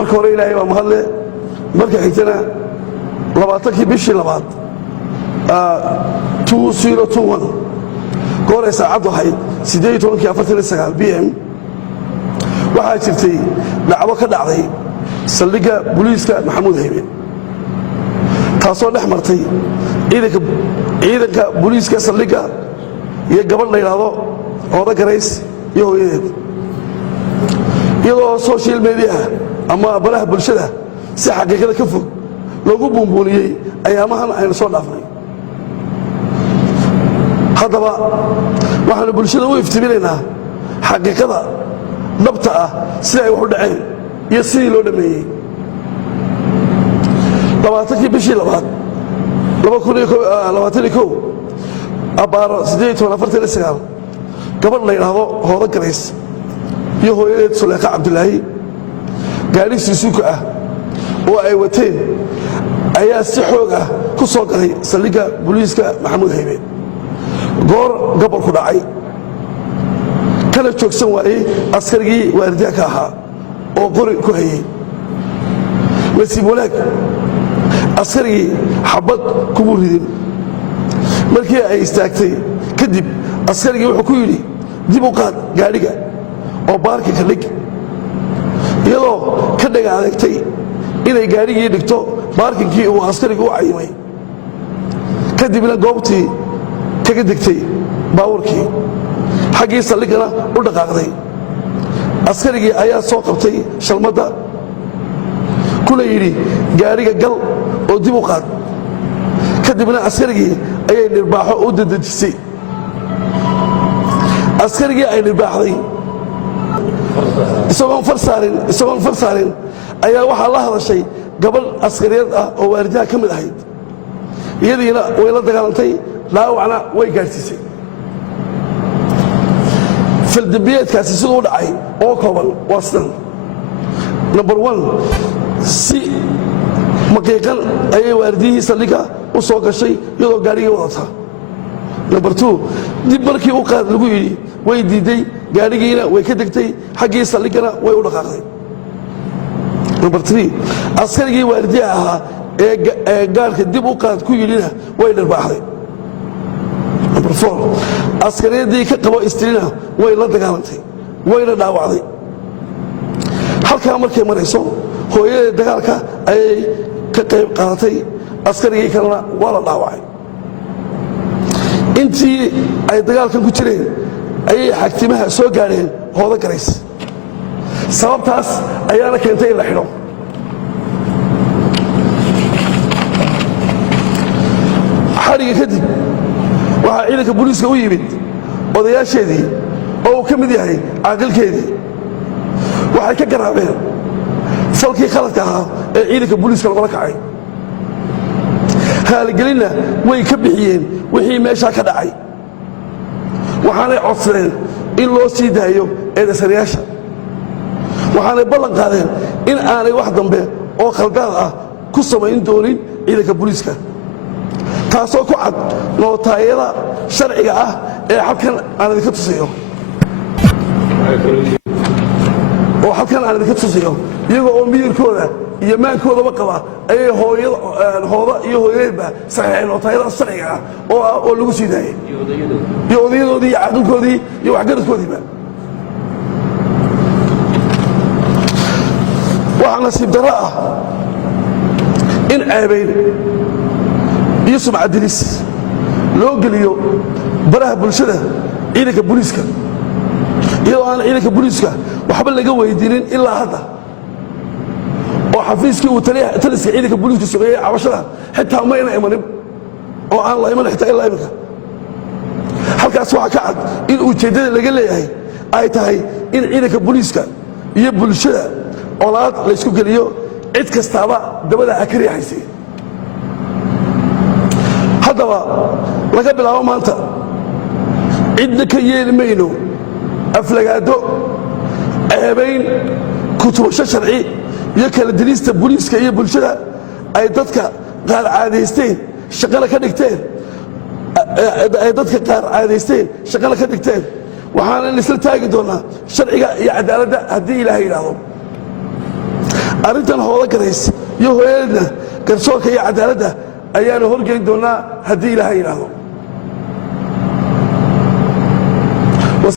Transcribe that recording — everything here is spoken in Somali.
marka hore ilaahay baa mahadle marka xigtana 20kii bishii labaad 2021 goorey saacadu ahayd 18:49 PM waxaa jirtay dhacdo ka dhacday saldhigga booliiska Maxamuud Haybe taasoo dhex martay ciidanka booliiska saldhigga iyo gabadh la yiraahdo Ooda Garays iyo hooyadeed iyadoo social media ama baraha bulshada si xaqiiqada ka fog loogu buunbuuniyay ayaamahan aynu soo dhaafnay haddaba waxaanu bulshada u iftiiminaynaa xaqiiqada dhabta ah sida ay wax u dhaceen iyo sidii loo dhameeyey 20kii bishii labaad 2021 abaar 18:49 gabadh la yiraahdo Ooda Garays iyo hooyadeed Suleekha Cabdulaahi gaari Suzuki ah oo ay wateen ayaa si xoog ah ku soo galay saldhigga booliiska Maxamuud Haybe goor gobol ku dhacay kala joogsan waayay askarigii waardiyaha ka ahaa oo qori ku hayay nasiib wanaag askarigii xabad kuma ridin markii ay istaagtay kadib askarigii wuxuu ku yidhi dib u qaad gaadhiga oo baarka ka dhig iyadoo ka dhaga adeegtay inay gaadhigii dhigto baarkinkii uu askarigu u cayimay kadibna goobtii kaga degtay baawarkii xaggii saldhiggana u dhaqaaqday askarigii ayaa soo qabtay shalmadda kuna yidhi gaadhiga gal oo dib u qaad kadibna askarigii ayay dhirbaaxo u dadejisay askarigii ay dhirbaaxday isagoon far saarin ayaa waxaa la hadashay gabadh askariyeed ah oo waardiyaha ka mid ahayd iyadiina way la dagaalantay dhaawacna way gaadhsiisay faldambiyeedkaasi siduu u dhacay oo kooban waa sidan number 1 si maqiiqan ayay waardiyihii saldhigga u soo gashay iyadoo gaadhigii wadata number 2 dib markii u qaad lagu yidhi way diiday gaadhigiina way ka degtay xaggii saldhiggana way u dhaqaaqday number 3 askarigii waardiyaha ahaa ee gaarka dib u qaad ku yidhina way dhirbaaxday number 4 askariyadii ka qabo istriina way la dagaalantay wayna dhaawacday halkaa markay marayso hooyadii dagaalka ayay ka qayb qaadatay askarigii kalena waa la dhaawacay intii ay dagaalkan ku jireen ayay xagtimaha soo gaadheen Ooda Garays sababtaas ayaana keentay in la xidho xariga kadib waxaa ciidanka booliiska u yimid odayaasheedii oo uu ka mid yahay caaqilkeedii waxay ka garaabeen falkii khaladka ahaa ee ciidanka booliiska lagula kacay haaligelinna way ka bixiyeen wixii meeshaa ka dhacay waxaanay codsadeen in loo sii daayo eedaysanayaasha waxaanay ballan qaadeen in aanay wax dambe oo khaldaad ah ku samayn doonin ciidanka booliiska taasoo ku cad nootaayada sharciga ah ee halkan aan idinka tusayo iyagoo oo miyirkooda iyo maankoodaba qaba ayay hooda iyo hooyadeedba saxiixeen nootaayada sharciga ah oo lagu sii daayay iyo odayadoodii iyo caaqilkoodii iyo waxgaradkoodiiba waxaa nasiib darro ah in ceebayn iyo sumcadilis loo geliyo baraha bulshada ciidanka booliiska iyadoo aan ciidanka booliiska waxba laga weydiinin ilaa hadda oo xafiiskii uu taliska ciidanka booliiska sameeyey cabashada xitaa mayna imanin oo aan la iman xitaa ilaa iminka halkaas waxaa ka cad in ujeeddada laga leeyahay ay tahay in ciidanka booliiska iyo bulshada colaad la isku geliyo cid kastaaba dabada ha ka riixaysay haddaba laga bilaabo maanta cidna ka yeeli mayno aflagaado ceebayn kutubasho sharci iyo kala dilista booliiska iyo bulshada ay dadka qaar caadaysteen shaqana ka dhigteen waxaana isla taagi doonaa sharciga iyo cadaaladda haddii ilaahay yidhaahdo arrintan hooda garays iyo hooyadeedna garsoorka iyo cadaaladda ayaanu horgeyn doonaa haddii ilaahay yidhaahdo